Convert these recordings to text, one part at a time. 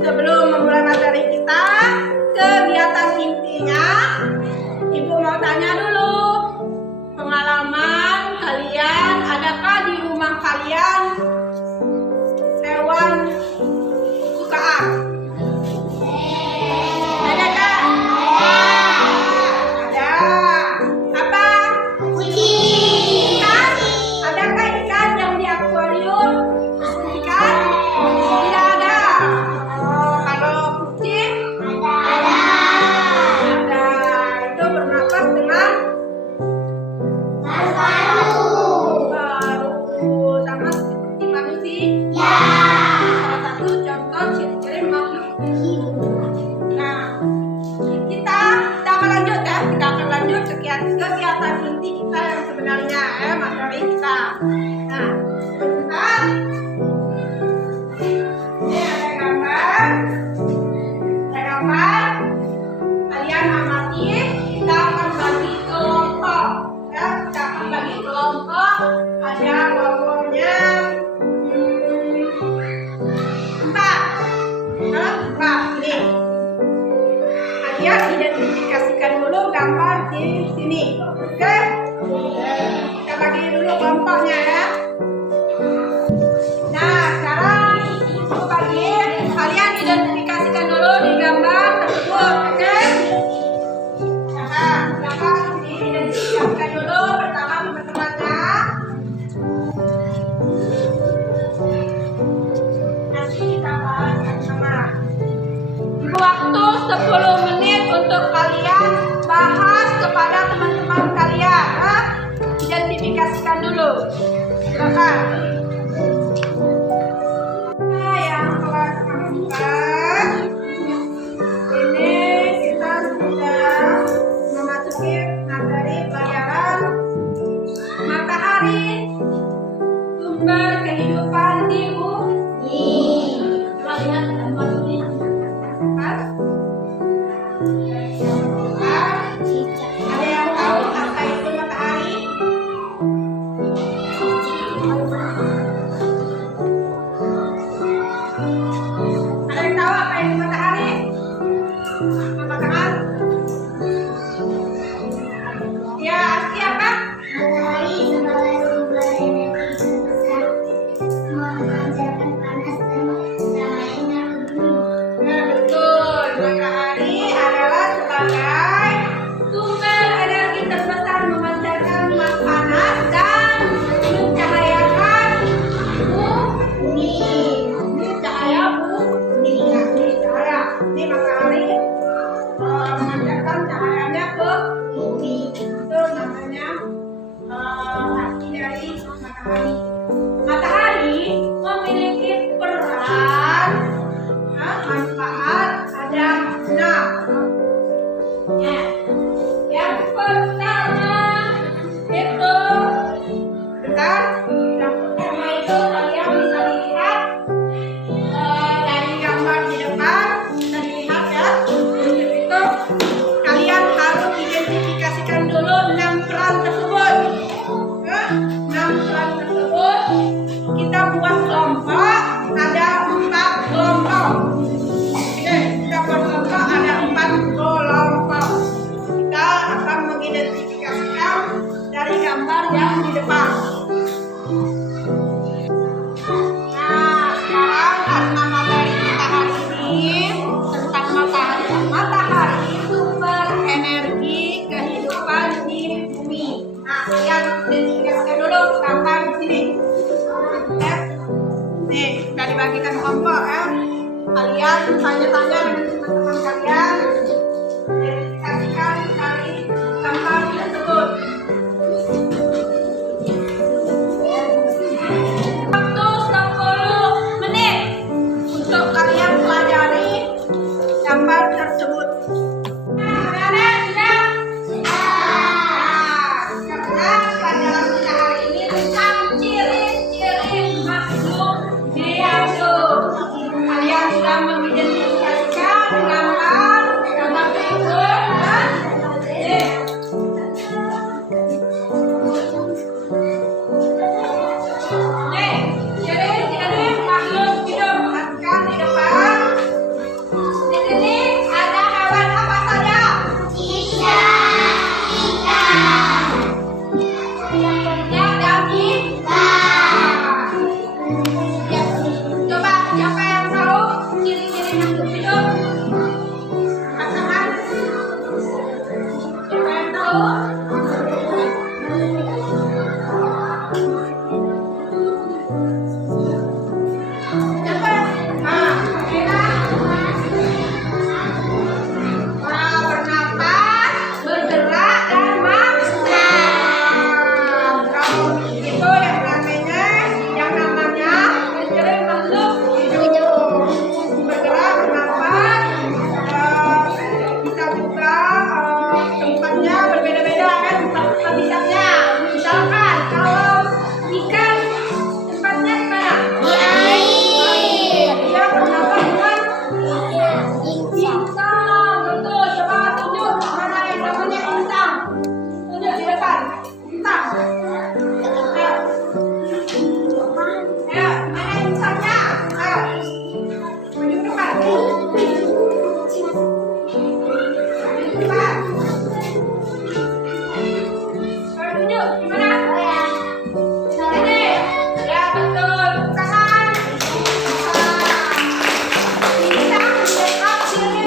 Sebelum memulai materi kita, kegiatan intinya, Ibu mau tanya dulu, pengalaman kalian, adakah di rumah kalian hewan kesukaan? Adakah? Ada. Apa? Kucing. Ikan? Adakah ikan yang di akuarium? Ikan? Tidak ada. Kalau kucing? Ada. Itu bernapas dengan paru-paru. Sama seperti manusia. Salah satu contoh ciri-ciri makhluk hidup. Nah, kita akan lanjut ya. Kita akan lanjut kegiatan inti kita yang sebenarnya ya, materi kita. Nah, sebentar. Ini ada gambar. Kalian amati. Kita akan bagi kelompok. Ya, kita akan bagi kelompok. Ada kelompoknya 4. Ini. Kalian identifikasikan dulu gambar di sini. Oke? Kita bagi dulu kelompoknya ya. Nah, sekarang aku bagi kalian identifikasikan dulu di gambar tersebut. Oke? Nah, silakan diidentifikasikan dulu bersama teman-temannya. Nanti kita bahas sama. Ibu waktu 10 menit untuk kalian bahas kepada teman-teman kalian. Identifikasikan dulu. Silakan. Yang kelas 4 ini kita sudah memasuki Yang pertama itu, bentar. Yang pertama itu kalian bisa lihat dari gambar di depan, bisa dilihat ya. Itu kalian harus identifikasikan dulu 6 peran tersebut. 6 peran tersebut kita buat kelompok, ada 4 kelompok. Oke, kita buat kelompok ada 4 kelompok. Kita akan mengidentifikasikan dari gambar yang di depan. Nah, sekarang karena materi kita hari ini tentang matahari. Matahari sumber energi kehidupan di bumi. Nah, kalian identifikasikan dulu gambar di sini. Ya. Nih, sudah dibagikan kelompok ya. Kalian tanya-tanya dengan teman-teman kalian, identifikasikan dari gambar tersebut. Waktu 60 menit untuk kalian pelajari gambar tersebut. Anak-anak sudah? Karena pelajaran kita hari ini tentang ciri-ciri makhluk hidup. Kalian sudah mengidentifikasikan gambar tersebut dan ciri-ciri makhluk hidup. Perhatikan di depan. Di sini ada hewan apa saja? Yang kami. Ya, coba siapa yang tahu ciri-ciri makhluk hidup? Katakan. Siapa yang tahu? Siapa? Nah, bernapas, bergerak, dan makan. Itu yang namanya ciri makhluk hidup. Bergerak, bernapas, bisa juga tempatnya berbeda-beda kan, tempat habitatnya. Misalkan kalau ikan tempatnya di mana? Di air. Dia bernapas dengan insang. Betul. Coba tunjuk mana yang namanya insang. Tunjuk di depan. Insang. Ayo, mana insangnya? Ayo. Maju ke depan. Depan. Ayo tunjuk di mana? Ini. Ya betul. Tangan. Insang di dekat sini.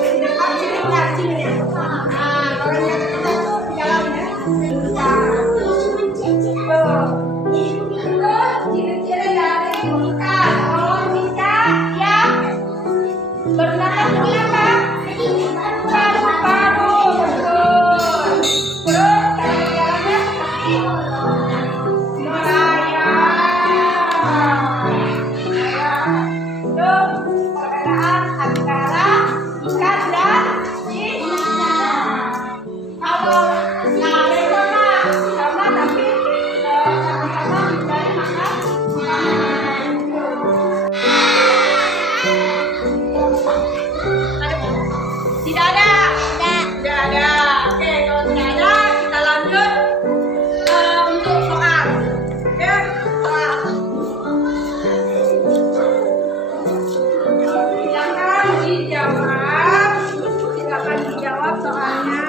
Di dekat sininya, sini. Nah, kalau yang kita tuh di dalamnya. Insang. Tuh. Itu ciri-ciri dari ikan. Kalau ikan yang bernapas dengan apa? Paru-paru. Betul. Terus cara-caranya seperti melayang. Itu perbedaan antara ikan dan insang. Kalau itu sama tapi sama-sama mencari makan. Tidak ada. Tidak ada. Oke, kalau tidak ada, kita lanjut untuk soal. Oke, soal. Silakan dijawab. Silakan dijawab soalnya.